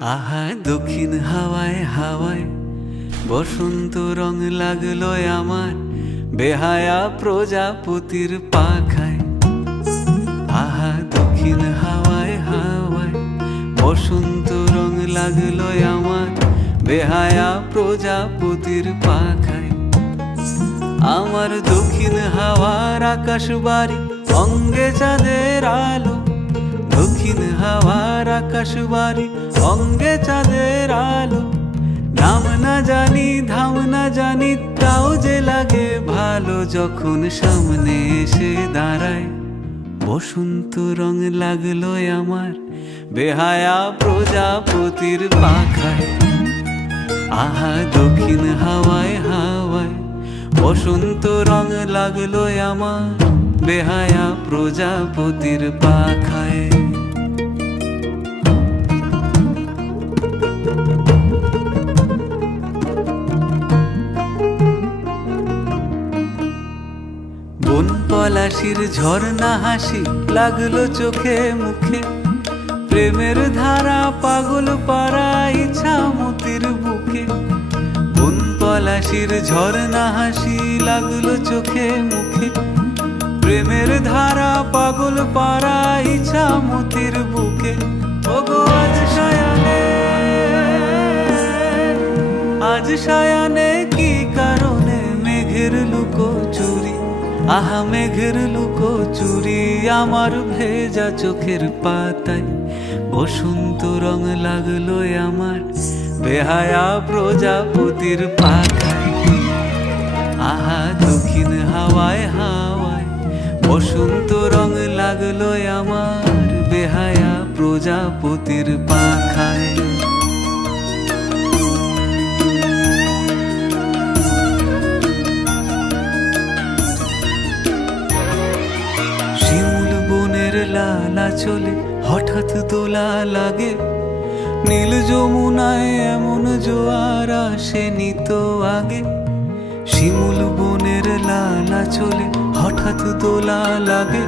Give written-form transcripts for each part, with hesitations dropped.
আহা দক্ষিণ হাওয়ায় হাওয়ায় বসন্ত রং লাগলো আমার বেহায়া প্রজাপতির পাখায়। আহা দক্ষিণ হাওয়ায় হাওয়ায় বসন্ত রং লাগলো আমার বেহায়া প্রজাপতির পাখায়। আমার দক্ষিণ হাওয়ার আকাশ বাড়ি অঙ্গে চাঁদের আলো, দক্ষিণ হাওয়ার আকাশ বাড়ি অঙ্গে চাঁদের আলো। নাম না জানি ধাম না জানি তাও যে লাগে ভালো যখন সামনে এসে দাঁড়ায়। বসন্ত রং লাগলো আমার বেহায়া প্রজাপতির পাখায়। আহা দক্ষিণ হাওয়ায় হাওয়ায় বসন্ত রং লাগলো আমার বেহায়া প্রজাপতির পাখায়। বন পলাশির ঝর্ণা হাসি লাগলো চোখে মুখে, প্রেমের ধারা পাগল পাড়া ইচ্ছা মতির বুকে। বন পলাশির ঝর্ণা হাসি লাগলো চোখে মুখে, প্রেমের ধারা পাগল পাড়া ইচ্ছা মতির বুকে। ওগো আজ সায়ানে, আজ সায়ানে কি কারণে মেঘের লুকোচুরি, আহা মেঘের লুকোচুরি আমার ভেজা চোখের পাতায়। বসন্ত রং লাগলো আমার বেহায়া প্রজাপতির পাখায়। আহা দক্ষিণ হাওয়ায় হাওয়ায় বসন্ত রং লাগলো আমার বেহায়া প্রজাপতির পাখায়। শিমুল বনের লালা চলে হঠাৎ দোলা লাগে, নীল যমুনায় এমন জোয়ার আসেনি তো আগে। শিমুল বনের লালা চলে হঠাৎ দোলা লাগে,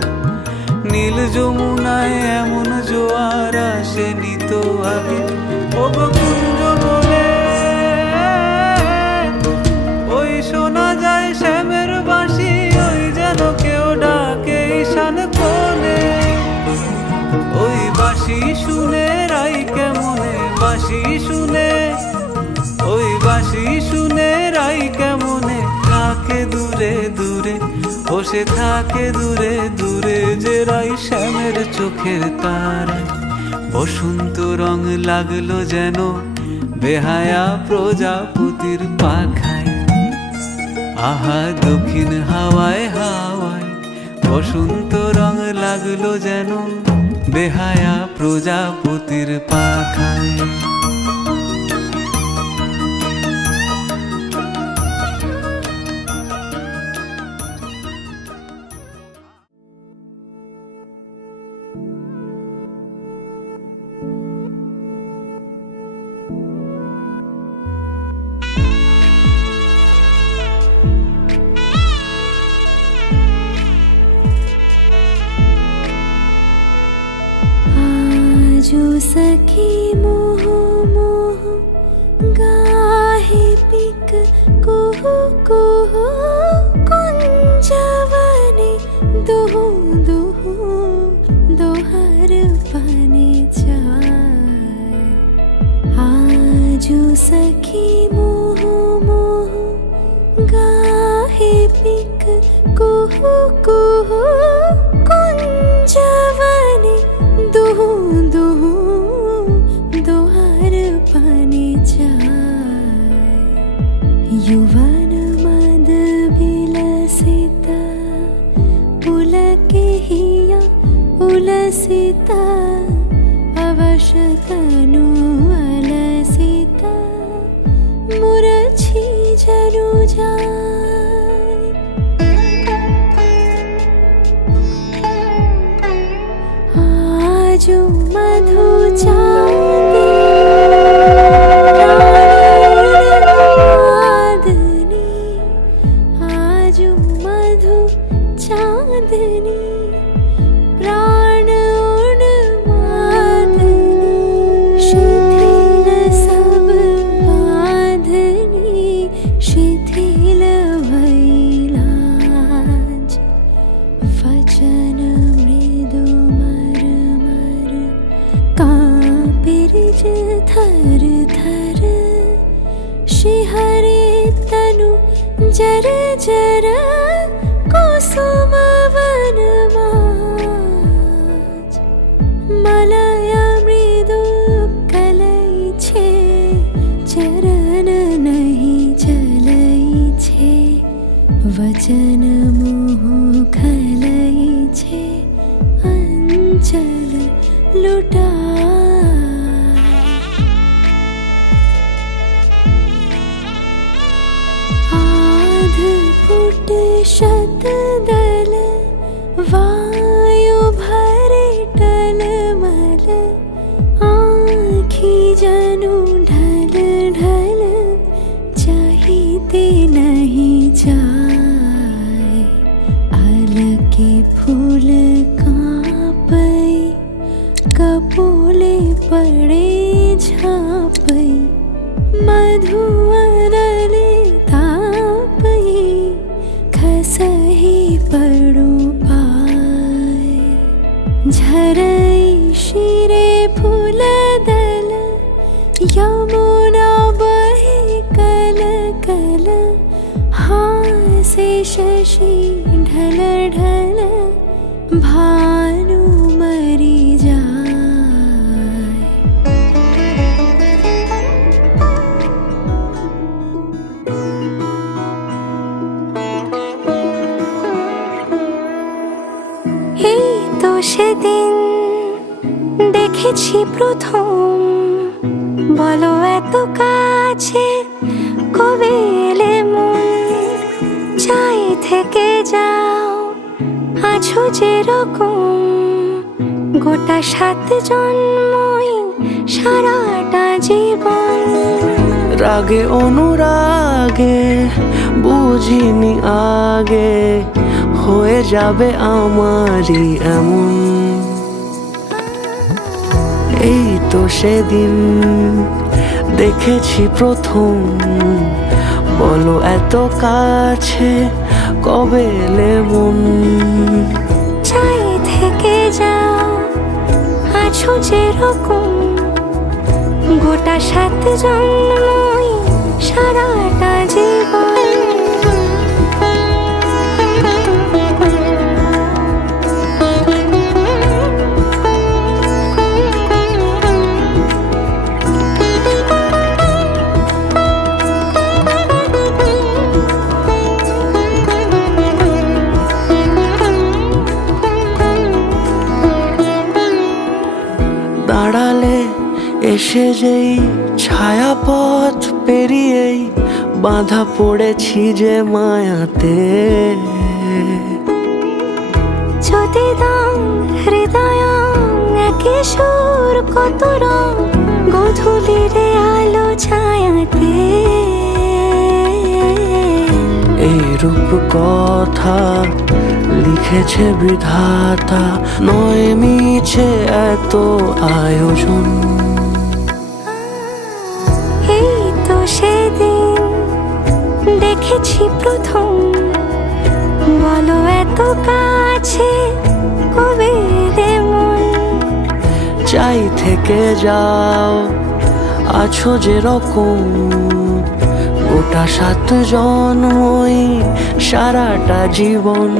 নীল যমুনায় এমন জোয়ার আসেনি তো আগে। ওগো কুঞ্জ বলে ওই শোনা যায় শ্যামের বাঁশি, ওই যেন কেউ ডাকে ঈশান কোণে। ওই বাঁশি শুনে রাই কেমনে, বাঁশি শুনে, ওই বাঁশি শুনে রাই কেমনে থাকে দূরে দূরে। ও সে থাকে দূরে দূরে যে রাই শ্যামের চোখের তারায়। বসন্ত রং লাগলো যেন বেহায়া প্রজাপতির পাখায়। আহা দক্ষিণ হাওয়ায় হাওয়ায় বসন্ত রং লাগলো যেন বেহায়া প্রজাপতির পাখায়। जो सखी मोह मोह गाहे पिक कुहु कुहु कुंजवने दुहु दुहु दोहर पाने चाय। आजो सखी मोह मोह गाहे पिक कुहु कुहु कुंजवने दुहु दुहु दोहर पाने चाय। युवन मद विलसिता पुलके हिया उलसिता, अवश तनु अलसिता मुरझी जनु जाय। आजो मधु चांदनी आजो मधु चांदनी प्राण उड़ मादनी शिथिल सरिज थर थर शिहरे तनु जर जर कुसुम वनमाज मलया मृदु कलई छे चरण नहीं चलई छे वचन मोह खलई छे अंचल लुटा आध फुट शतदल वायु भरे टलमल आँखी जनु ढल ढल चाहते नहीं जाए अलके फूल कांपई कपोले पड़े झापई मधुवनले तापई खसही पड़ो पाए झरई शिरे फूलदल यमुना बहे कल कल हासे शशि ढल ढल भानु मरी जाए এই তো সেদিন দেখেছি প্রথম বলো এত কাছে কবে এলে মন চাই থেকে যাও আছো যেরকম গোটা 7 জন্মই সারাটা জীবন রাগে অনুরাগে বুঝিনি আগে হয়ে যাবে আমারই এমন এই তো সেদিন দেখেছি প্রথম বলো এত কাছে কবে এলে মন চাই থেকে যাও আছো যেরকম গোটা 7 জন্মই সারাটা জীবন দাঁড়ালে এসে যেই ছায়াপথ পেরিয়েই বাঁধা পড়েছি যে মায়াতে যদি দাও হৃদয় একে সুর কত রং গধূলিরে আলো ছায়াতে এই রূপ কথা লিখেছে বিধাতা নয় মিছে এত আয়োজন এই তো সেদিন দেখেছি প্রথম বলো এত কাছে কবে এলে মন চাই থেকে যাও আছো যেরকম গোটা 7 জন্মই সারাটা জীবন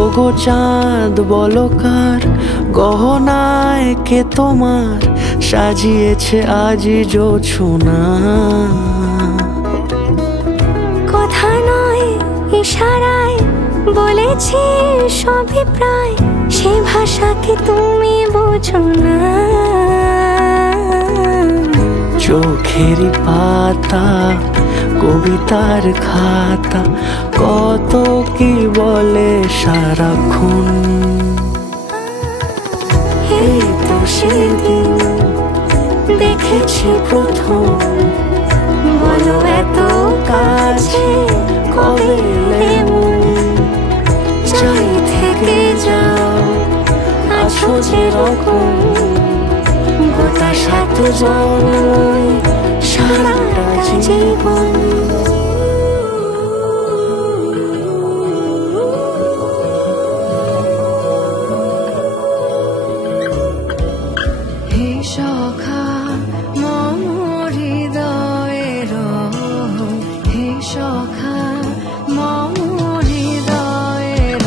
ওগো চাঁদ বলো কার গহনায় কে তোমার সাজিয়েছে আজি জোছনা কথা নয় ইশারায় বলেছি সবই প্রায় সে ভাষাকে তুমি বোঝো না চোখেরই পাতা কবিতার খাতা কত কি বলে সারাক্ষণ এই তো সেদিন দেখেছি প্রথম বলো এত কাছে কবে এলে মন আছো যেরকম, গোটা 7 জন্মই সারাটা জীবন। হে সখা মম হৃদয়ের, হে সখা মম হৃদয়ের,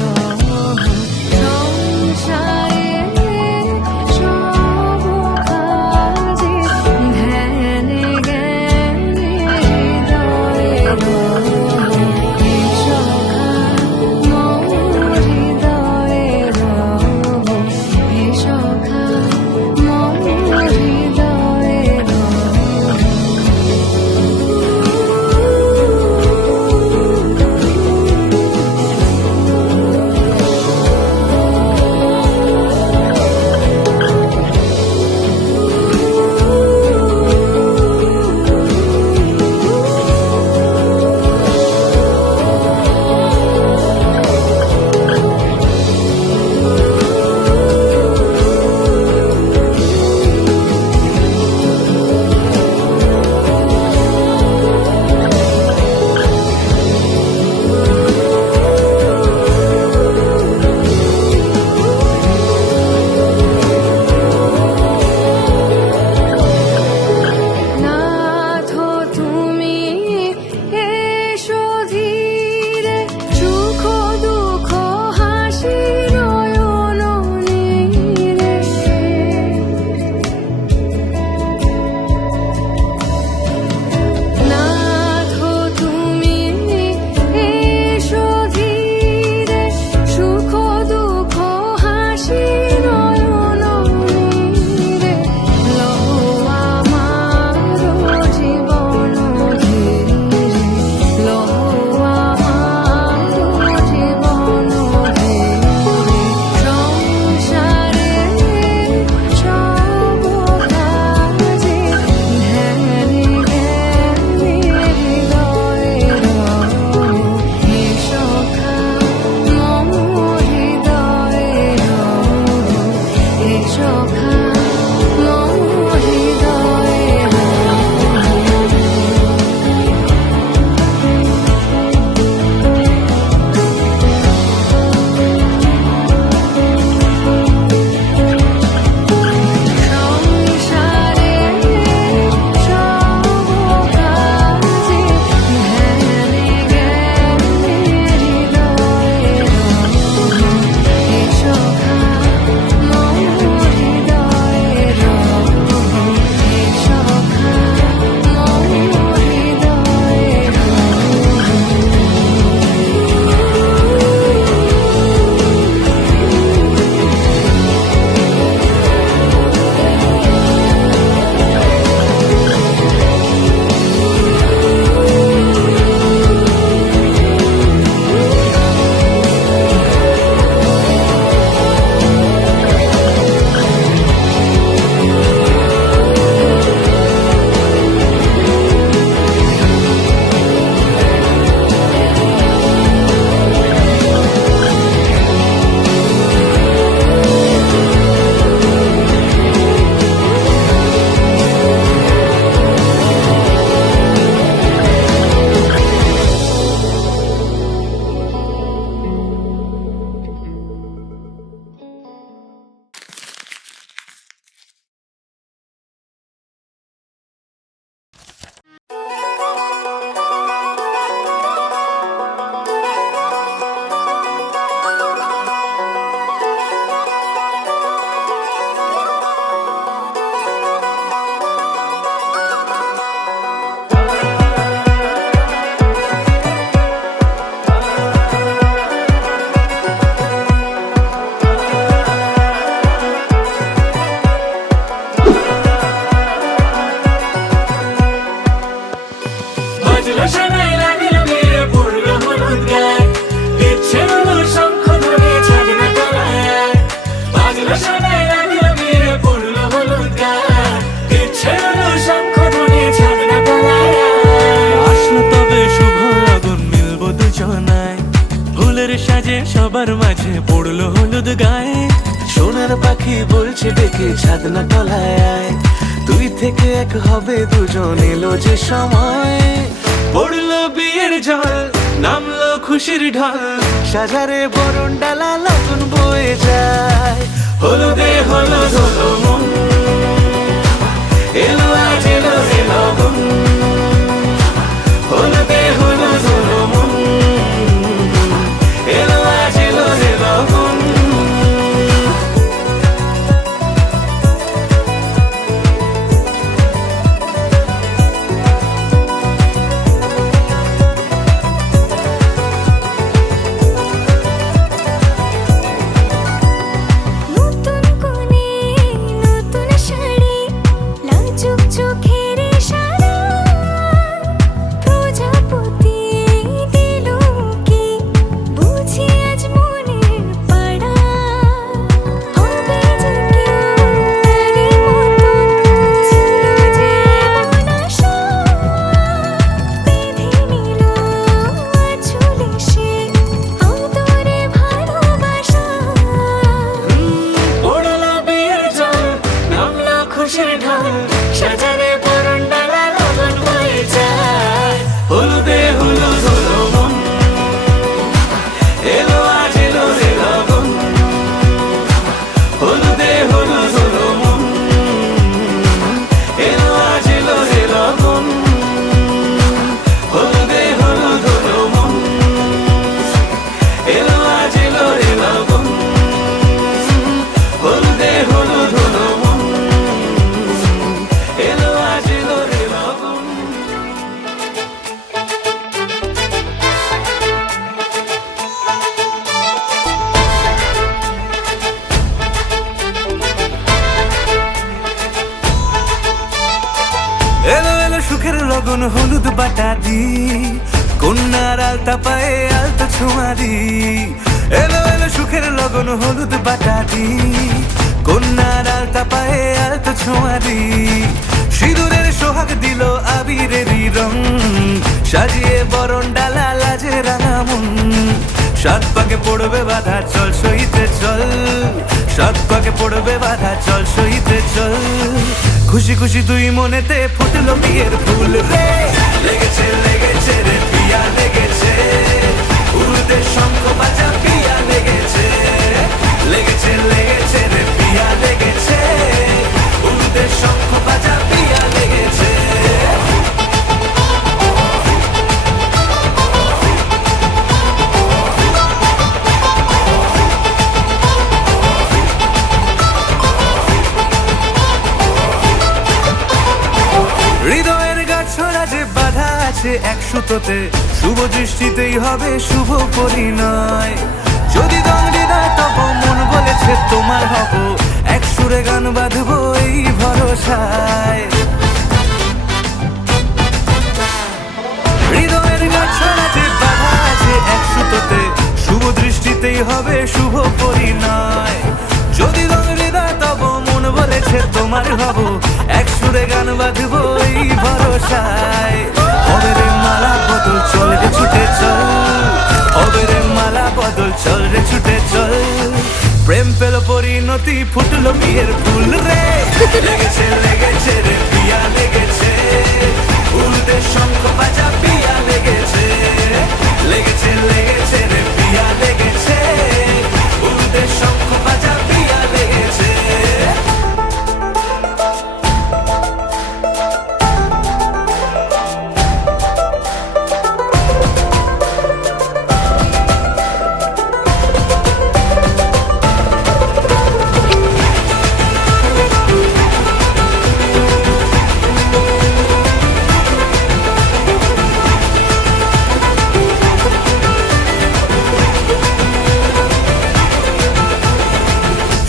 সংসারে সব কাজে ধ্যানে জ্ঞানে হৃদয়ের, হে সখা মম হৃদয়ের, হে সখা মম হৃদয়ের। নাথ তুমি এসো ধীরে, সুখ দুঃখ হাসি নয়ন নীরে। নাথ তুমি এসো ধীরে, সুখ দুঃখ হাসি নয়ন নীরে। লহো আমার জীবন ধীরে, লহো আমার জীবন ধীরে। সংসারে সব কাজে ধ্যানে জ্ঞানে হৃদয়ের, হে সখা মম হৃদয়ের, হে সখা মম হৃদয়ের। সংসারে সব কাজে ধ্যানে জ্ঞানে হৃদয়ের, হে সখা মম হৃদয়ের, হে সখা মম হৃদয়ের। সবার মাঝে পড়লো হলুদ গায়ে, সোনার পাখি বলছে ডেকে ছাদনা তলায় আয়, দুই থেকে এক হবে দুজন, এলো যে সময়। পড়লো বিয়ের জল, নামলো খুশির ঢল, সাজারে বরণ ডালা লগন বয়ে যায়। হলুদে হলুদ হলো মন, এলো আজ এলো রে লগন। হলুদে হলুদ হলো মন, এলো আজ এলো রে লগন। নতুন কোণে নতুন শাড়ি, লাজুক চোখের ইশারা, প্রজাপতি দিল কি বুঝি আজ মনের পাড়া। হবে যে কেউ তারই মতন, ছিল যে এমন আশা, বেঁধে নিল আঁচলে সে আদরে ভালোবাসা। পড়লো বিয়ের জল, নামলো খুশির ঢল, সাজারে বরণ ডালা লগন বয়ে যায়। হলুদে হলুদ হলো মন, এলো আজ এলো রে লগন। হলুদে হলুদ হলো মন, এলো আজ এলো রে লগন। হলুদে হলুদ হলো মন, এলো আজ এলো রে লগন। হলুদে হলুদ হলো মন, এলো আজ এলো রে লগন। এলো এলো সুখের লগন, হলুদ বাটা দি, কন্যার আলতা পায়ে আলতা ছোঁয়া দি। এলো এলো সুখের লগন, হলুদ বাটা দি, কন্যার আলতা পায়ে আলতা ছোঁয়া দি। সিঁদুরের সোহাগ দিল আবিরেরই রং, সাজিয়ে বরণ ডালা লাজে রাঙা মন। সাত পাকে পড়বে বাধা, চল সইতে চল, সাত পাকে পড়বে বাধা, চল সইতে চল। খুশি খুশি দুই মনেতে ফুটলো বিয়ের ফুল রে, লেগেছে লেগেছে রে পিয়া লেগেছে, উরুদের শঙ্খ বাজা পিয়া লেগেছে। লেগেছে লেগেছে রে পিয়া লেগেছে, উরুদের শঙ্খ বাজা পিয়া লেগেছে। হৃদয়ের গাছড়া যে বাধা আছে এক সুতোতে, শুভ দৃষ্টিতেই হবে শুভ পরিণয়। যদি দণ্ডিদায় তব মন বলেছে তোমার হব, এক সুরে গান বাঁধবো এই ভরসায়। হৃদয়ের গাছড়া যে বাধা আছে এক সুতোতে, শুভ দৃষ্টিতেই হবে শুভ পরিণয়। যদি হৃদয় তব মন বলেছে তোমার হব, এক সুরে গান বাঁধবো এই ভরসায়। হবে রে মালা বদল, চল রে ছুটে চল, হবে রে মালা বদল, চল রে ছুটে চল। প্রেম পেল পরিণতি, ফুটলো বিয়ের ফুল রে, লেগেছে লেগেছে রে পিয়া লেগেছে, উরুদের শঙ্খ বাজা পিয়া লেগেছে। লেগেছে লেগেছে রে পিয়া লেগেছে, উরুদের শঙ্খ বাজা পিয়া লেগেছে।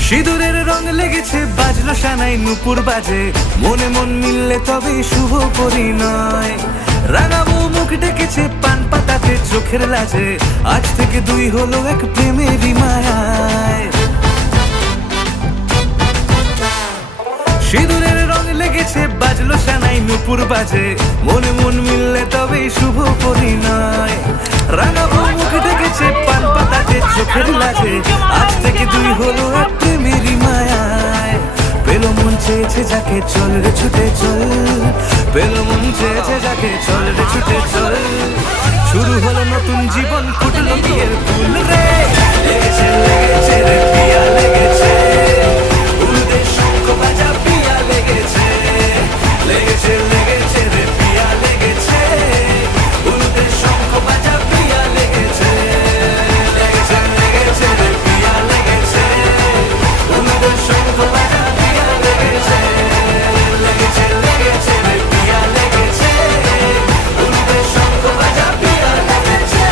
সিঁদুরের রং লেগেছে, বাজলো সানাই নুপুর বাজে, মনে মন মিললে তবে শুভ পরিণয়। রাঙাবো মুখ ডেকেছে পান পাতাতে চোখের লাজে, আজ থেকে দুই হলো এক প্রেমেরই মায়ায়। সিঁদুরের রং লেগেছে, বাজলো সানাই নুপুর বাজে, মনে মন মিললে তবে শুভ পরিণয়। রাঙাবো মুখ ডেকেছে পান পাতাতে চোখের লাজে, আজ থেকে দুই হলো এক প্রেমেরই পেয়েছে যাকে চল রে ছুটে চল, পেল মন চেয়েছে যাকে চল রে ছুটে চল। শুরু হলো নতুন জীবন, ফুটলো বিয়ের ফুল রে, লেগেছে লেগেছে রে পিয়া লেগেছে, উলুদের শঙ্খ বাজা পিয়া লেগেছে, লেগেছে লেগেছে রে পিয়া লেগেছে, উলুদের শঙ্খ বাজা পিয়া লেগেছে, লেগেছে লেগেছে রে পিয়া লেগেছে, উলুদের শঙ্খ বাজা পিয়া লেগেছে, লেগেছে লেগেছে রে পিয়া লেগেছে, উলুদের শঙ্খ বাজা পিয়া লেগেছে।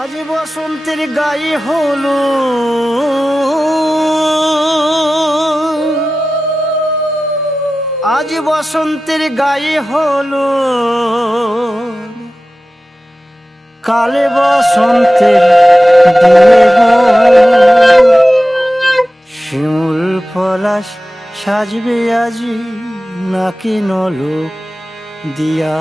আজ বসন্তের গায়ে হলো আজ বসন্তের গায়ে হলো, কালে বসন্তের দুয়ে গো, শিমুল পলাশ সাজবে আজি নাকি নলক দিয়া।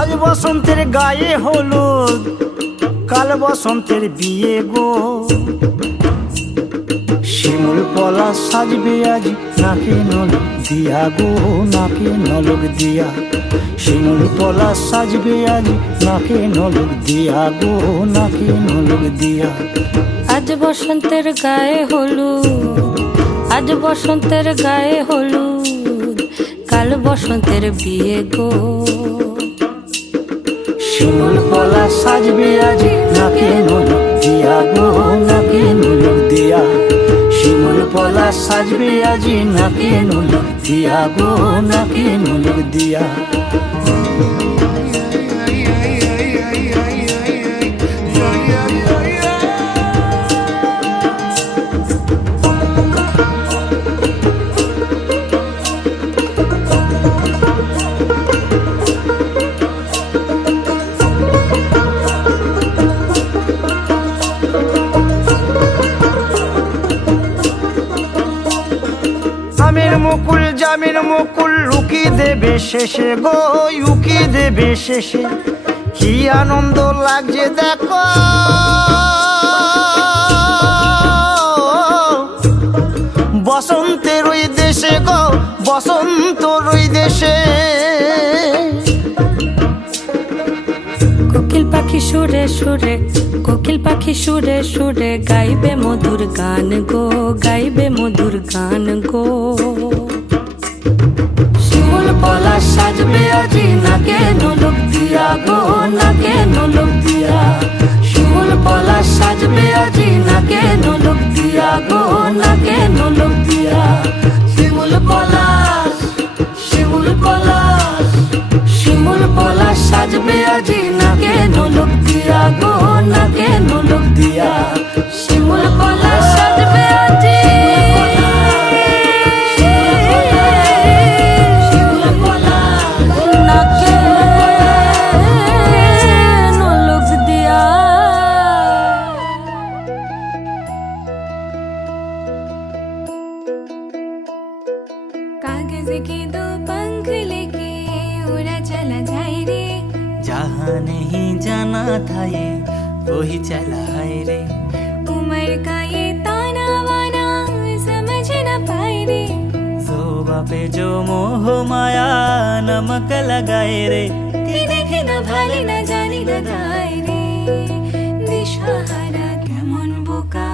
আজ বসন্তের গায়ে হলুদ, কাল বসন্তের বিয়ে গো, শিমুল পলাশ সাজবে আজ নাকে নলক দিয়া গো, নাকে নলক দিয়া, শিমুল পলাশ সাজবে আজ নাকে নলক দিয়া গো, নাকে নলক দিয়া। আজ বসন্তের গায়ে হলুদ, আজ বসন্তের গায়ে হলুদ, কাল বসন্তের বিয়ে গো, শিমুল পলাশ সাজবে আজ নাকে নলক দিয়া গো, নাকে নলক দিয়া, শিমুল পলাশ সাজবে আজ নাকে নলক দিয়া গো, নাকে নলক দিয়া। আমের মুকুল জামের মুকুল লুকি দেবে শেষে গো, উকি দেবে শেষে, কি আনন্দ লাগছে দেখো, বসন্তের ওই দেশে গো, বসন্তর ওই দেশে। কোকিল পাখি সুরে সুরে, কোকিল পাখি সুরে সুরে, গাইবে মধুর গান গো, গাইবে মধুর গান গো। শিমুল পলাশ সাজবে আজি নাকে নলক দিয়া গো, নাকে নলক দিয়া, শিমুল পলাশ সাজবে আজি নাকে নলক দিয়া গো, নাকে নলক দিয়া। শিমুল পলাশ, শিমুল পলাশ, শিমুল পলাশ সাজবে আজি নাকে নলক দিয়া গো, নাকে নলক দিয়া, শিমুল পলাশ সাজবে আজি, শিমুল পলাশ নাকে নলক দিয়া। कागज के दो पंख लेके उड़ा चला जाए रे, जहाँ नहीं जाना था ये वही चला है रे, उम्र का ये ताना वाना समझ न पाए रे, जोबा पे जो मोह माया नमक लगाए रे, कि देखे न भाले न जाने न दाए रे, दिशाहारा केमन बोका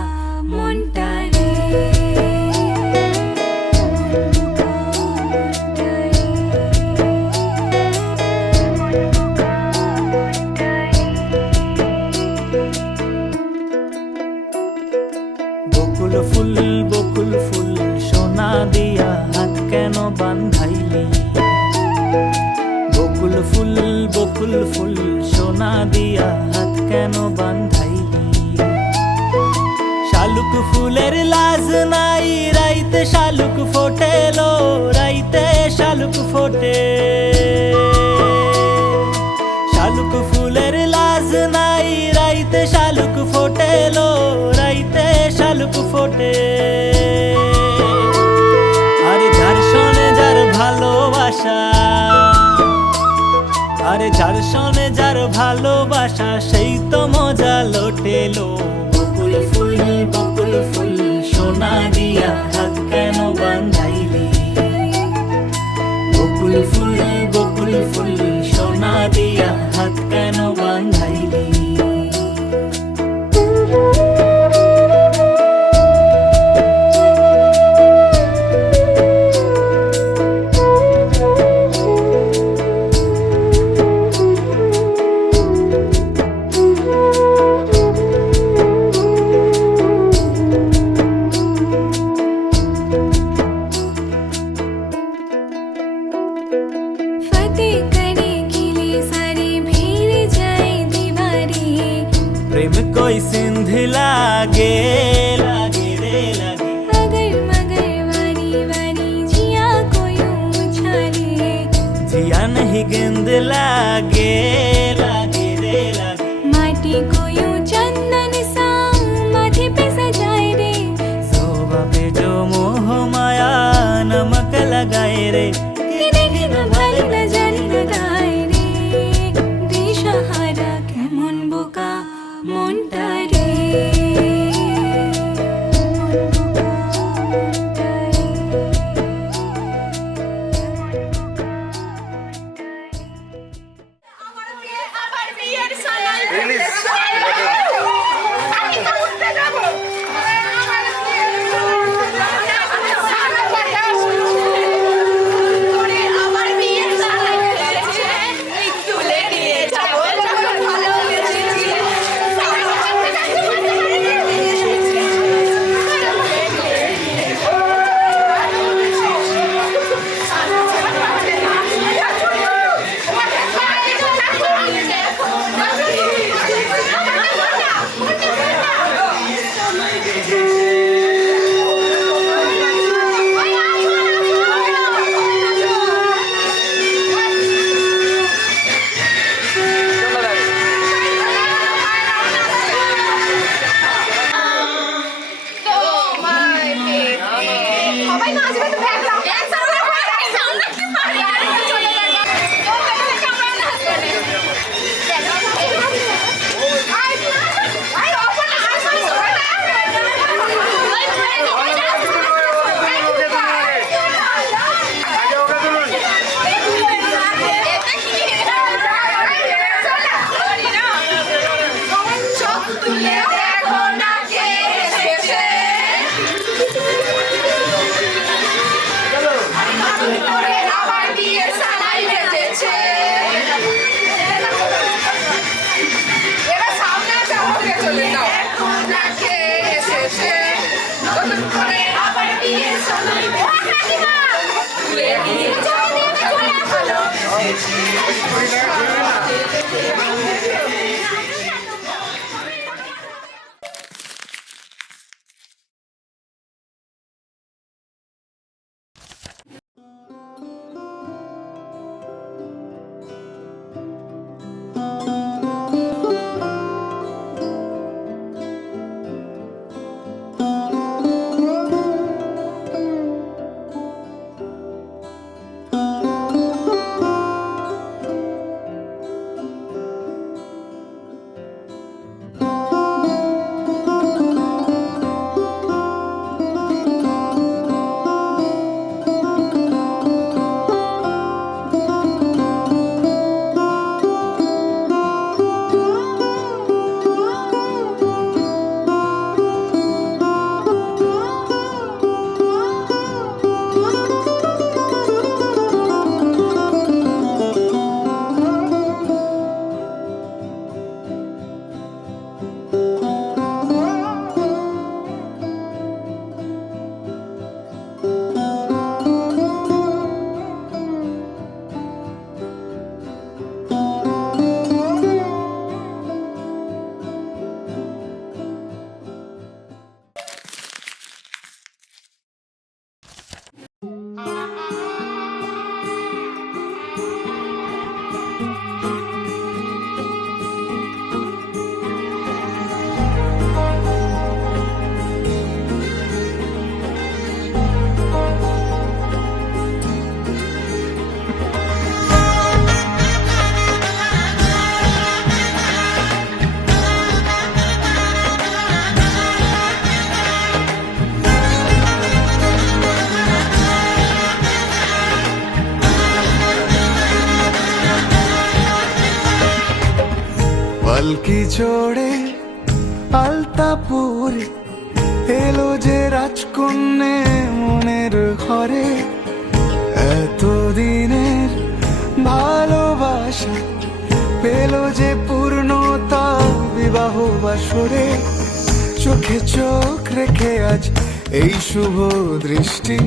মনটা রে, বকুল ফুল সোনা দিয়া হাত কেন বান্ধাইলি, বকুল ফুল সোনা দিয়া হাত কেন বান্ধাইলি, শালুক ফুলের লাজ নাই রাইতে শালুক ফোটেলো, রাইতে শালুক ফোটে, শালুক ফুলের লাজ নাই রাইতে শালুক ফোটেলো, রাইতে শালুক ফোটে। আসা সেই তো মজা লোটেলো। বকুল ফুল সোনা দিয়া হাত কেন বান্ধাইলি? বকুল ফুল সোনা দিয়া হাত কেন বান্ধাইলি? फतेह करे के लिए सारी भीड़ जाए दीवारी प्रेम कोई सिंध लागे लागे रे लागे। अगर मगर वारी वारी जिया कोई उछाले जिया नहीं गेंद लागे लागे रे लागे। माटी को यूं चंदन सा माथे पे सजाए रे शोभा पे जो मोह माया नमक लगाए रे। कि देखे ना भाली ना जानी ना गाए रे दिशाहारा केमन बोका মনটা রে চড়ে আলতা পরে এলো যে রাজকন্যে মনের ঘরে। এতদিনের ভালোবাসা পেল যে পূর্ণতা বিবাহ বাসরে। চোখে চোখ রেখে আজ এই শুভ দৃষ্টি,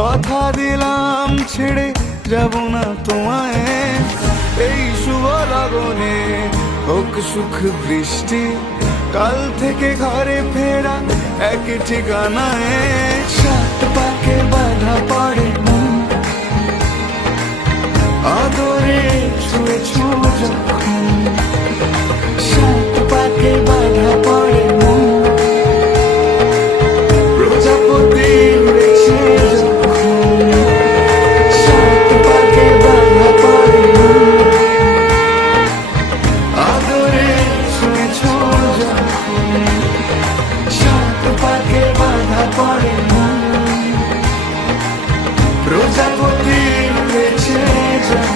কথা দিলাম ছেড়ে যাব না তোমায়। এই শুভ লগনে হোক সুখ বৃষ্টি, কাল থেকে ঘরে ফেরা এক ঠিকানায়। সাত পাকে বাধা পড়ে মন, আদরে ছুঁয়েছ যখন। সাত পাকে বাধা পড়ে মন, প্রজাপতি উড়েছে যখন। সাত পাকে বাধা পড়ে মন, আদরে ছুঁয়েছ যখন। সাত পাকে বাধা পড়ে মন, প্রজাপতি উড়েছে যখন।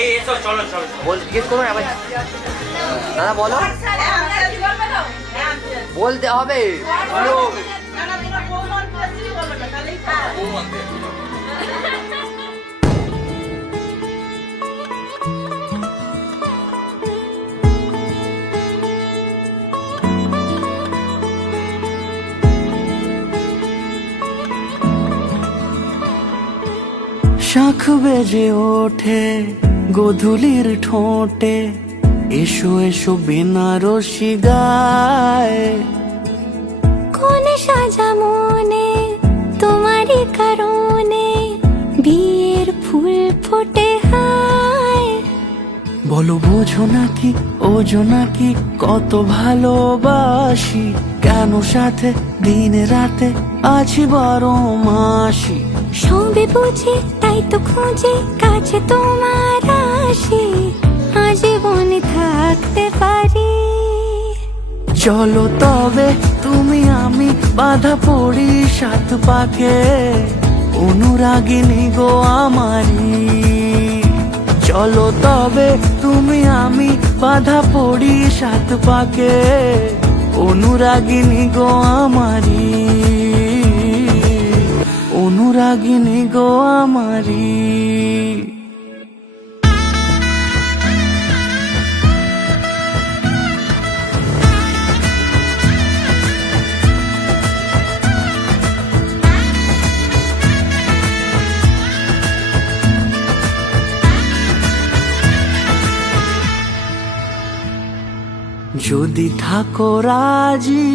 এই এসো, চলো চলো। বল, জিজ্ঞেস করুন আবার। দাদা বলো, বলতে হবে। বলো। শাখ বেজে ওঠে গোধূলির ঠোঁটে, এসো এসো বেনারসি গায়। কোন সাজা মনে তোমারই কারণে বিয়ের ফুল ফোটে হায়। বলো বোঝো নাকি ওজো নাকি কত ভালোবাসি, কেন সাথে দিন রাতে আছি 12 মাসি। সবে বুঝি তাই তো খুঁজে কাছে তোমার আসি, আজীবনে থাকতে পারি। চলো তবে তুমি আমি বাধা পড়ি সাত পাকে, অনুরাগিনী গো আমারি। চলো তবে তুমি আমি বাধা পড়ি সাত পাকে, অনুরাগিনী গো আমারি। অনুরাগিনী গো আমারি। যদি থাকো রাজি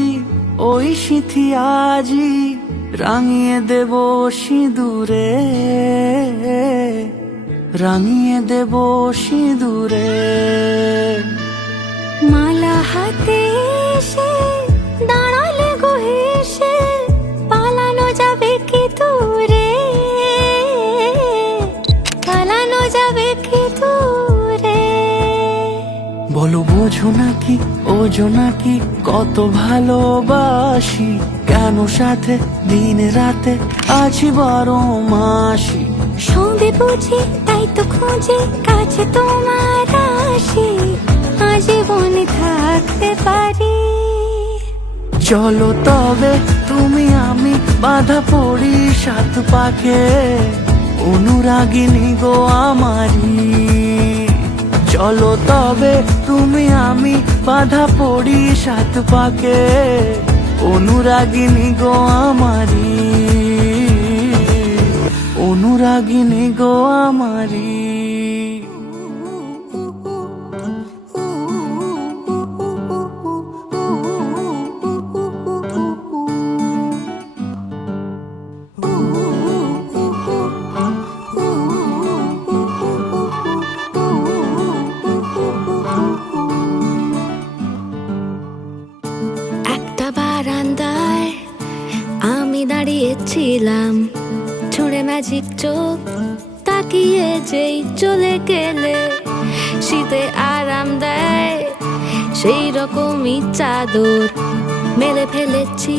ওই সিঁথি আজি, রাঙিয়ে দেব সিঁদুরে, রাঙিয়ে দেব সিঁদুরে। মালা হাতে এসে দাঁড়ালে গো হেসে, পালানো যাবে কি দূরে, পালানো যাবে কি দূরে। বলো বোঝো নাকি ওজো নাকি কত ভালোবাসি, কেন সাথে দিন রাতে আছি 12 মাসি। সবে বুঝি তাই তো খুঁজে কাছে তোমার আসি, আজীবনে থাকতে পারি। চলো তবে তুমি আমি বাধা পড়ি সাত পাকে, অনুরাগিনী গো আমারি। চলো তবে তুমি আমি বাধা পড়ি সাত পাকে, অনুরাগিনী গো আমারি। অনুরাগিনী গো আমারি। গেছিলাম ছুঁড়ে ম্যাজিক চোখ তাকিয়ে যেই চলে গেলে শীতে আরাম দেয় সেই রকমই চাদর মেলে ফেলেছি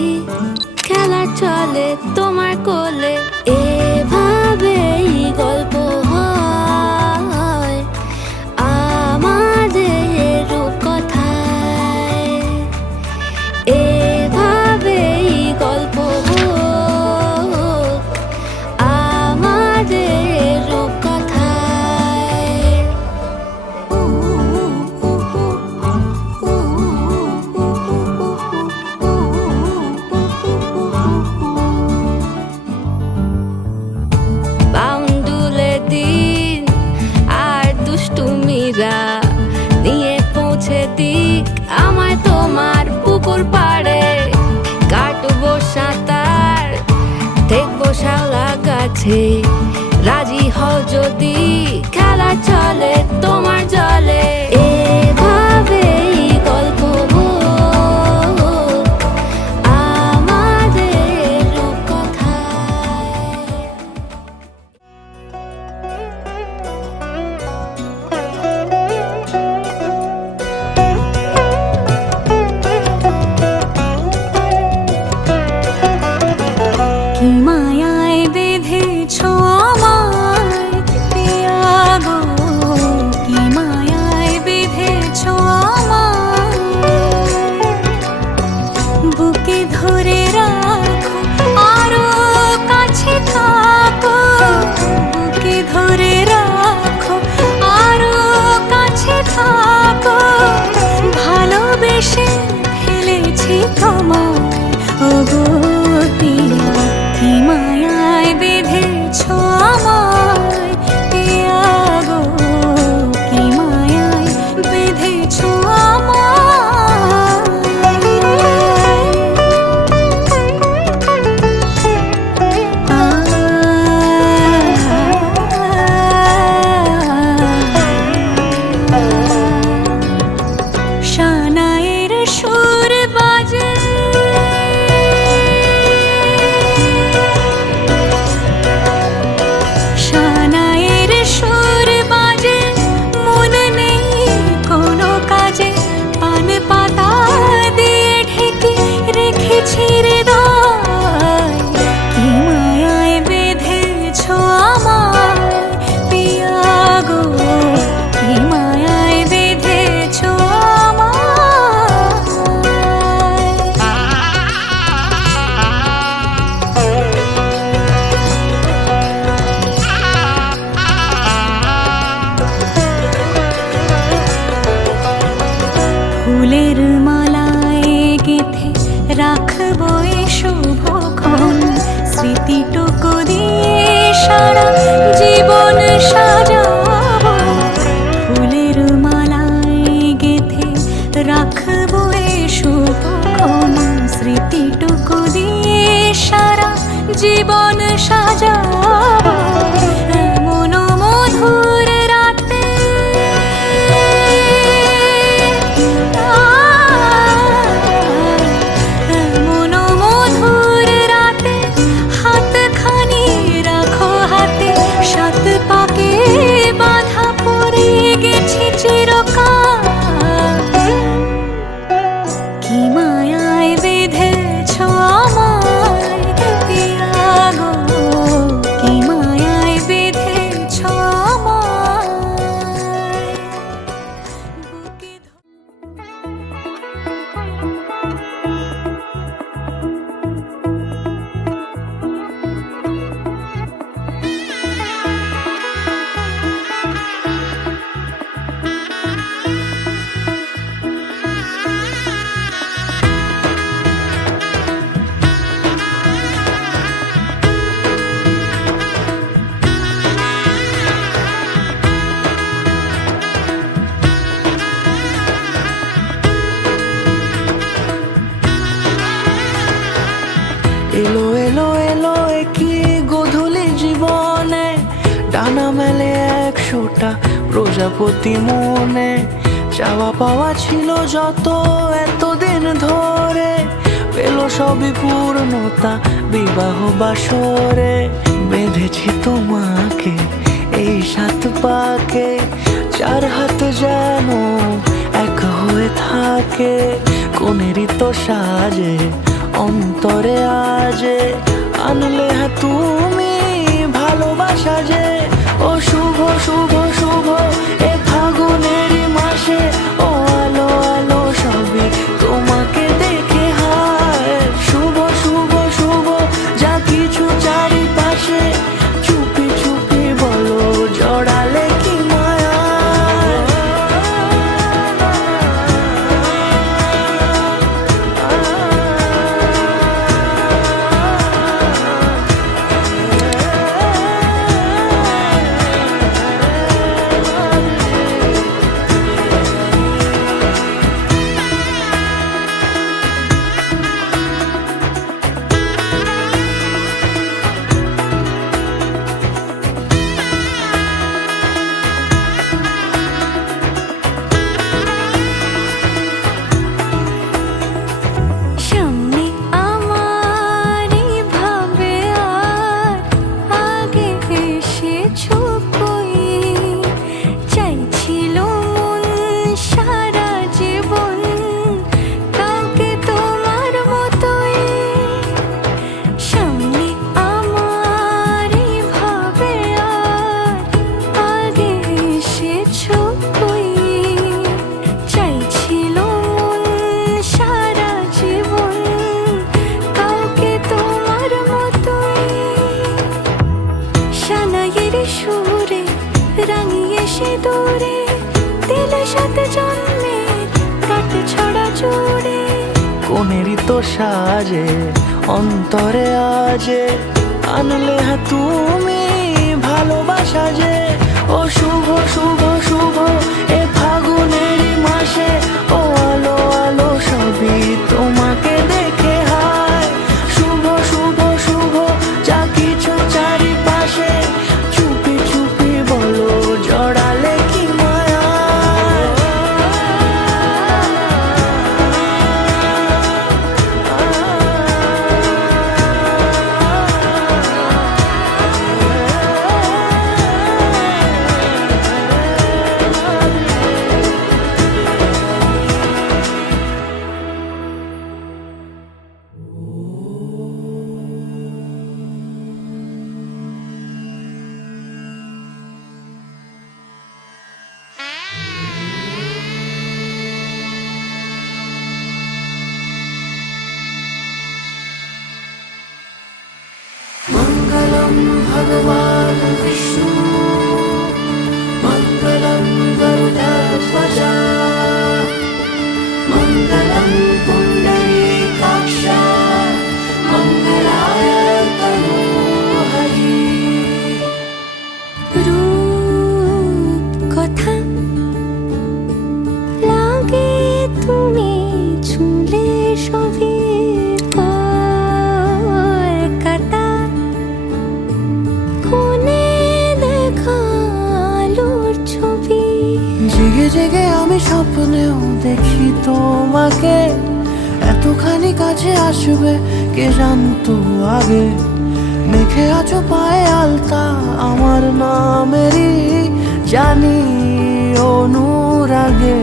খেলার চলে তোমার কোলে এভাবেই গল্প হয় আমাদের রূপকথায় এভাবেই গল্প হোক আমাদের রূপকথায় বাউন্ডুলে দিন আর দুষ্টুমিরা নিয়ে পৌঁছে দিক আমায় তোমার পুকুর পাড়ে কাটবো সাঁতার দেখবো শাওলা গাছে রাজি হও যদি খেলা চলে তোমার জলে এভাবেই গল্প হোক আমাদের রূপকথায় কি মায়ায় বেঁধেছ আমায় পিয়া গো কি মায়ায় বেঁধেছ আমায় বুকে ধরে রাখো আরো কাছে থাকো বুকে ধরে রাখো আরো কাছে থাকো ভালোবেসে ফেলেছি তোমায় ওগো পিয়া কি মায়ায় বেঁধেছ আমায় পিয়া গো কি মায়ায় বেঁধেছ শানায়ের সুর বাজে শানায়ের সুর বাজে মন নেই কোনো কাজে পান পাতা দিয়ে ঢেকে রেখেছি হৃদয় কি মায়ায় বেঁধেছ আমায় পিয়া গো কি মায়ায় বেঁধেছ ফুলের মালায় গেঁথে রাখবো এ শুভক্ষণ স্মৃতিটুকু দিয়ে সারা জীবন সাজাবো ফুলের মালায় গেঁথে রাখবো এ শুভক্ষণ স্মৃতিটুকু দিয়ে সারা জীবন সাজাবো এমন মধুর রাতে এমন মধুর রাতে হাতখানি রাখো হাতে সাত পাকে বাঁধা পড়ে গেছি চিরকাল কি মায়ায় বেঁধেছ আমায় পিয়া গো কি মায়ায় বেঁধেছ আমায় বুকে এলো এলো এলো কি গোধূলি জীবনে ডানা মেলে 100টা প্রজাপতি মনে চাওয়া পাওয়া ছিল যত এতদিন ধরে পেলো সবই পূর্ণতা বিবাহ বাসরে বেঁধেছি তোমাকে এই 7 পাকে, 4 হাত যেন এক হয়ে থাকে। কোনেরই তো সাজে অন্তরে আজে আনলে হ্যাঁ তুমি ভালোবাসা যে। ও শুভ শুভ শুভ এ ফাগুনেরই মাসে, ও আলো আলো সবই তোমাকে দেখে হায়। শুভ শুভ শুভ যা কিছু চারিপাশে, চুপি চুপি বলো জড়ালে কি মায়া। সামনে আমার ভাবে আর আগে এসেছো কই, চাইছিল মন সারা জীবন কাউকে তোমার মতোই। সামনে আমার ভাবে আর আগে এসেছো কই, চাইছিল মন সারা জীবন কাউকে তোমার মতোই। সানাইয়ের সুরে রাঙিয়ে সে দূরে দিলে 7 জন্মের কাট ছড়া জুড়ে। কোনেরই তো সাজে অন্তরে আজে আনলে হ্যাঁ তুমি ভালোবাসা যে। ও শুভ শুভ শুভ এ ফাগুনেরই মাসে, ও আলো আলো সবই তোমাকে দেখে হায়। শুভ শুভ শুভ যা কিছু চারিপাশে, চুপি চুপি বলো জড়ালে কি মায়া। मङ्गलं भगवान् विष्णु मङ्गलं गरुडध्वजा मङ्गलं पुण्डरीकाक्ष मङ्गलाय तनोहरि। রূপ কথা লাগে তুমি ছুলে সবই কলকাতা, কোনে দেখা আলোর ছবি। জেগে জেগে আমি স্বপ্নেও দেখি তোমাকে, এতখানি কাছে আসবে কে জানতো আগে। মেখে আছো পায়ে আলতা আমার নামেরই, জানি অনুরাগে।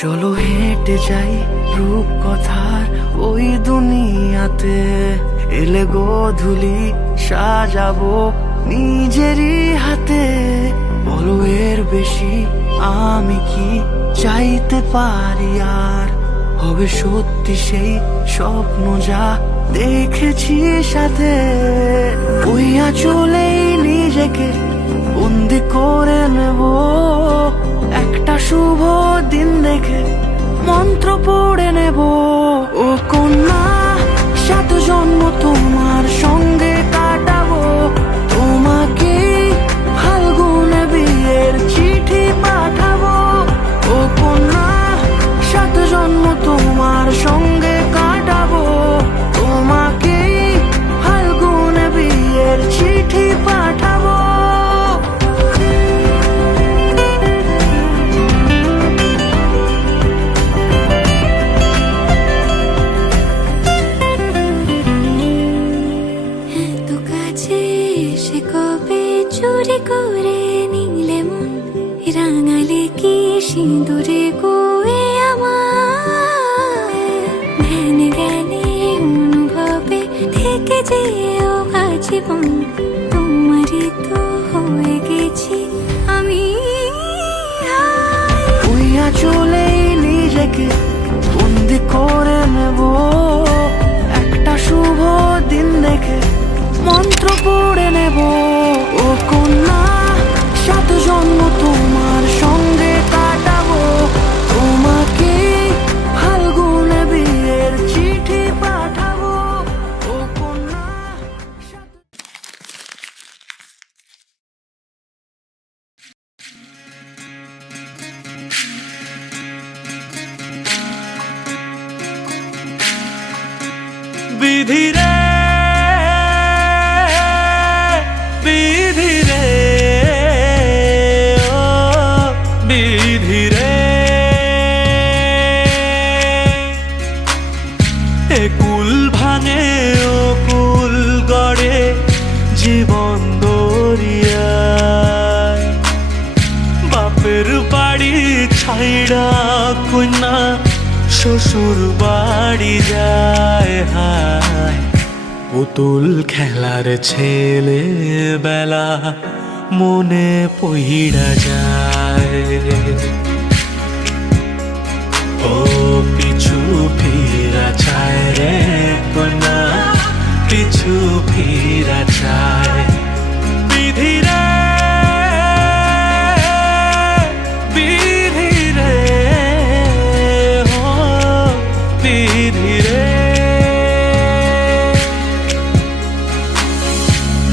চলো হেঁটে যাই রূপকথার ওই দুনিয়াতে, এলে গোধূলি সাজাবো নিজেরই হাতে। বলো এর বেশি আমি কি চাইতে পারি আর, হবে সত্যি সেই স্বপ্ন যা দেখেছি সাথে। ওই আঁচলেই নিজেকে বন্দি করে নেব, একটা শুভ দিন দেখে মন্ত্র পড়ে নেব। ও কন্যা, 7 জন্ম তোমার সঙ্গে কাটাবো, তোমাকে ফাল্গুনে বিয়ের চিঠি পাঠাবো। ও কন্যা, 7 জন্ম তোমার সঙ্গে কাটাবো, তোমাকে ফাল্গুনে বিয়ের চিঠি পাঠাবো। তো কাছে সে কবে চুরি করে নিলে মন, রাঙালে কি সিঁদুরে গোয়ে আমার। ধ্যান জ্ঞানে অনুভবে থেকে যেও আজীবন, তোমারই তো হয়ে গেছি আমি। ওই আঁচলেই নিজেকে বন্দি করে নেব, একটা শুভ দিন দেখে মন্ত্র পড়ে নেব। ও কন্যা, 7 জন্ম তোমার সঙ্গে কাটাবো, তোমাকে ফাল্গুনে বিয়ের চিঠি পাঠাবো। ও কন্যা, বিধি রে, বিধি রে, ও বিধি রে, এ কুল ভাঙে ও কুল গড়ে জীবন দরিয়ায়। বাপের বাড়ি ছাইড়া কন্যা শ্বশুর বাড়ি যায়, হায় পুতুল খেলার ছেলে বেলা মনে পইড়া যায়। ও পিছু ফিরা চায় রে কন্যা, পিছু ফিরা চায়। বিধি রে, বিধি রে, ও বিধি রে।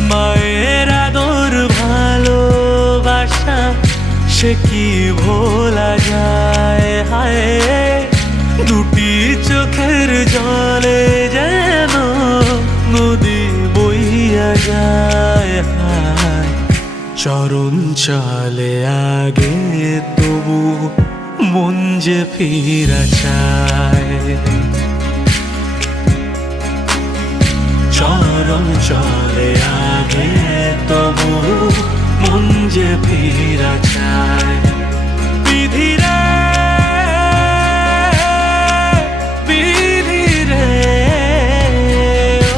মায়ের আদর ভালোবাসা সে কি ভোলা যায়, হায় দুটি চোখের জলে যেন নদী বইয়া যায়, হায় চরণ চলে আগে তবু মন যে ফিরা চায়। চরণ চলে আগে তবু মন যে ফিরা চায়। বিধি রে, বিধি রে,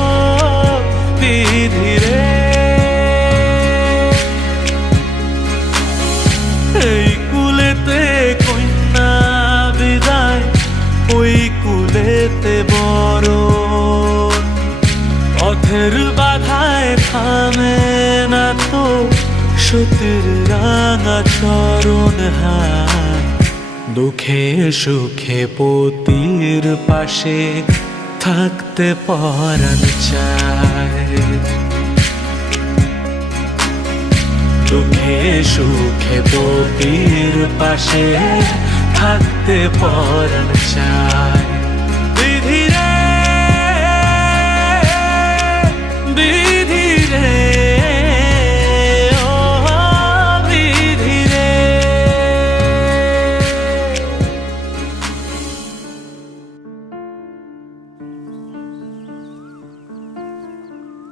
ও বিধি রে, এই কুলেতে কন্যা বিদায়, ওই কুলেতে বড় পথের বাধায় থামে না তো সতীর রাঙা চরণ, হায় দুঃখে সুখে পতির পাশে থাকতে পরাণ চায়। দুঃখে সুখে পতির পাশে থাকতে পরাণ চায়। বিধি রে, বিধি রে, ও বিধি রে।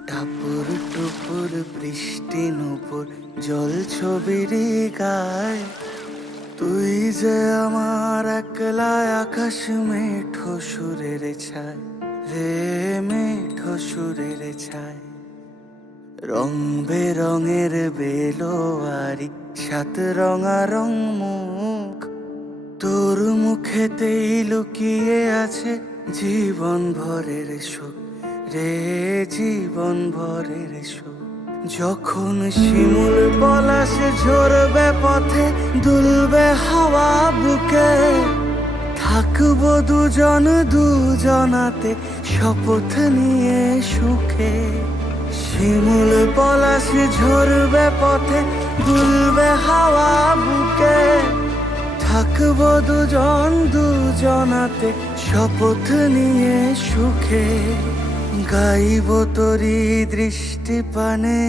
টাপুর টুপুর বৃষ্টি নুপুর জল ছবির গায়, তুই যে আমার একলা আকাশ মেঠো সুরের ছায় রে, মেঠো সুরের ছায়। রং বেরঙের বেলোয়ারি 7 রঙা রং মুখ, তোর মুখেতেই লুকিয়ে আছে জীবন ভরের সুখ রে, জীবন ভরের সুখ। যখন শিমুল পলাশে ঝরবে পথে, দুলবে হাওয়া বুকে, থাকবো দুজন দুজনাতে শপথ নিয়ে সুখে। শিমুল পলাশে ঝরবে পথে, দুলবে হাওয়া বুকে, থাকবো দুজন দুজনাতে শপথ নিয়ে সুখে। গাইব তোরি দৃষ্টি পানে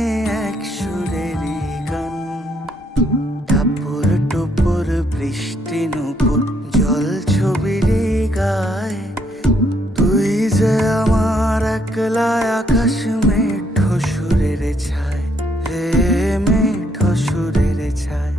এক সুরেরই গান, টাপুর টুপুর বৃষ্টি নুপুর জল ছবিরই গায়। তুই যে আমার একলা আকাশ মেঠো সুরের ছায় রে, মেঠো সুরের ছায়।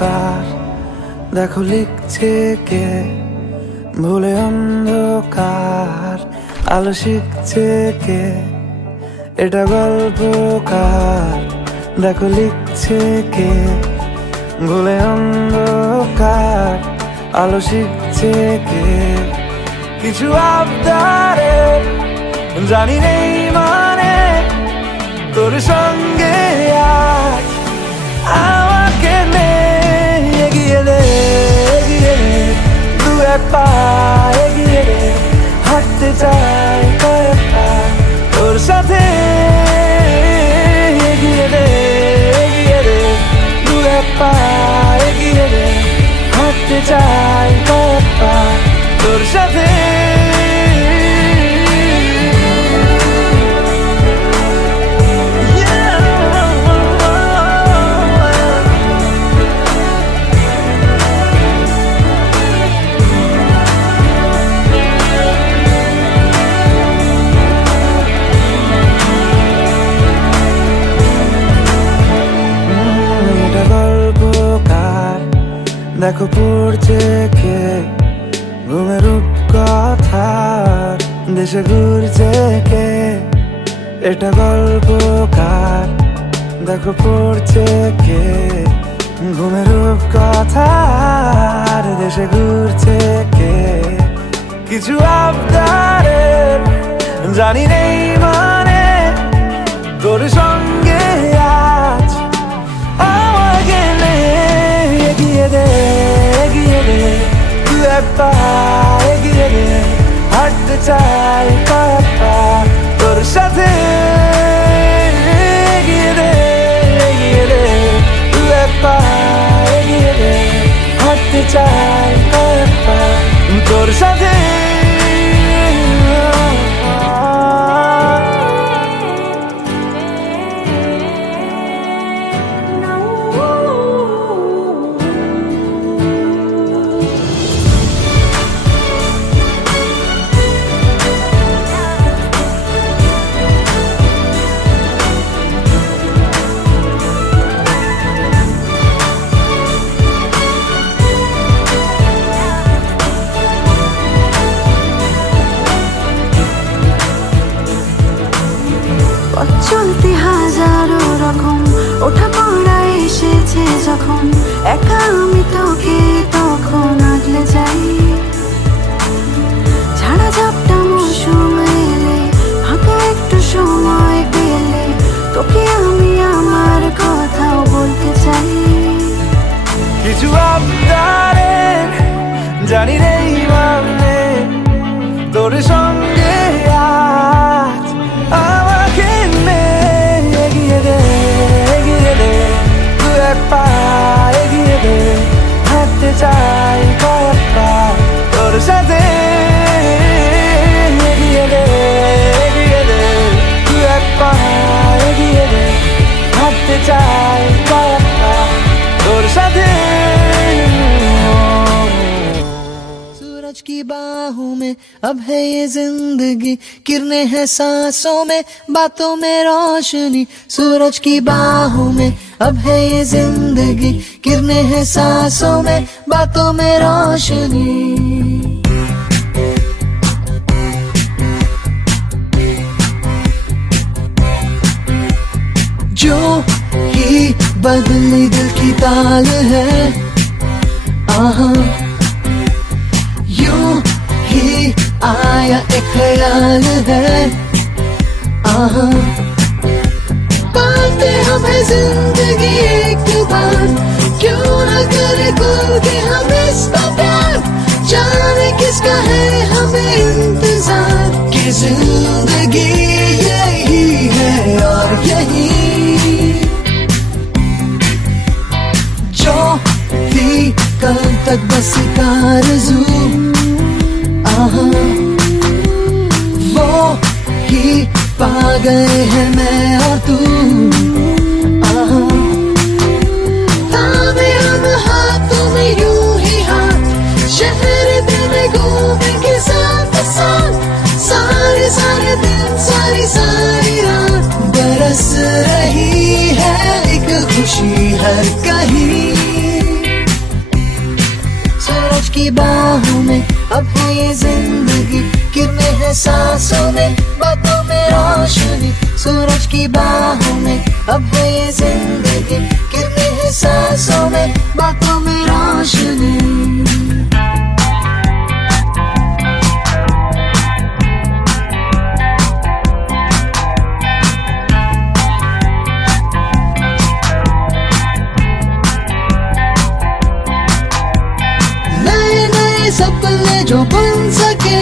কার, দেখো লিখছে কে ভুলে অন্ধকার, আলো শিখছে কে, এটা গল্পকার, দেখো লিখছে কে ভুলে অন্ধকার, আলো শিখছে কে। কিছু আবদারে জানি নেই মানে তোর সঙ্গে আজ আমাকে নে এগিয়ে দে, এগিয়ে দে দু এক পা এগিয়ে দে, হাঁটতে চাই কয়েক পা তোর সাথে, এগিয়ে দে, এগিয়ে দে দু এক পা এগিয়ে দে, হাঁটতে চাই কয়েক পা তোর সাথে। দেখো পড়ছে কে ঘুমের রূপকথার, দেশে ঘুরছে কে, এটা গল্পকার, দেখো পড়ছে কে ঘুমের রূপকথার, দেশে ঘুরছে কে। কিছু আবদারে জানি নেই মানে তোর সঙ্গে আজ আমাকে নে এগিয়ে দে, এগিয়ে দে দু এক পা এগিয়ে দে, হাঁটতে চাই কয়েক পা তোর সাথে, এগিয়ে দে, এগিয়ে দে দু এক পা এগিয়ে দে, হাঁটতে চাই কয়েক পা তোর সাথে। চলতে হাজারো রকম ওঠা পড়া এসেছে যখন, একা আমি তোকে তখন আগলে যাই, ঝাড়া ঝাপটা মৌসুম এলে ফাঁকা একটু সময় পেলে তোকে আমি আমার কথাও বলতে চাই। কিছু আবদারে জানি নেই মানে তোর সঙ্গে আজ আমাকে নে এগিয়ে দে, এগিয়ে দে দু এক পা এগিয়ে দে, হাঁটতে চাই কয়েক পা তোর সাথে, এগিয়ে দে, এগিয়ে দে দু এক পা এগিয়ে দে, হাঁটতে চাই কয়েক পা তোর সাথে। सूरज की बाहों में अब है ये जिंदगी, किरणें हैं सांसों में बातों में रोशनी, सूरज की बाहों में अब है ये जिंदगी, किरणें हैं सांसों में बातों में रोशनी। जो ही बदली दिल की ताल है, आहा यूं ही आया एक ख्याल है, आहा पाते हमें जिंदगी एक बार, क्यों न करे खुल के हम इसका प्यार, जाने किसका है हमें इंतजार, कि जिंदगी यही है और यही जो थी कल तक बस एक आरज़ू, आहा वो ही पा गए हैं मैं और तू, आहा थामे हम हाथों में यूं ही हाथ, शहर दिन घूमेंगे साथ साथ, सारे सारे दिन सारी सारी रात, बरस रही है एक खुशी हर कहीं। अब है ये जिंदगी किरने हैं सांसों में, बातों में रोशनी सूरज की बाहों में। अब है ये जिंदगी किरने हैं सांसों में, बातों में रोशनी। सपने जो बन सके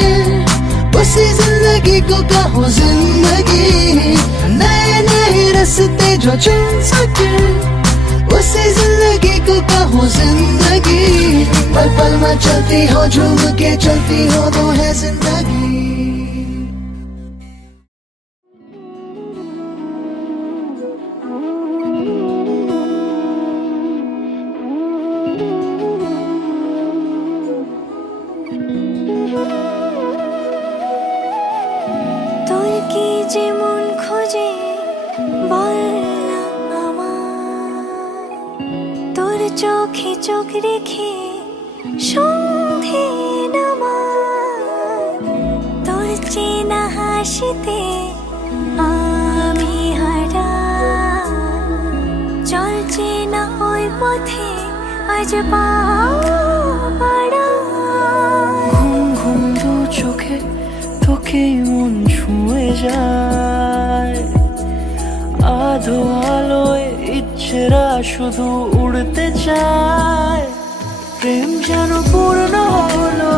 उसी जिंदगी को कहो जिंदगी, नए नए रास्ते जो चुन सके उसी जिंदगी को कहो जिंदगी। पल पल में चलती हो झूम के चलती हो तो है जिंदगी। তোর কি যে মন খোঁজে বল না আমায়, তোর চোখে চোখ রেখে সন্ধে নামায়, তোর চেনা হাসিতে আমি হারাই, চল চেনা ওই পথে আজ পা বাড়াই। ঘুম ঘুম দু চোখে তোকে মন ছুঁয়ে যায়, আধো আলোয় ইচ্ছেরা শুধু উড়তে চায়। প্রেম যেন পূর্ণ হলো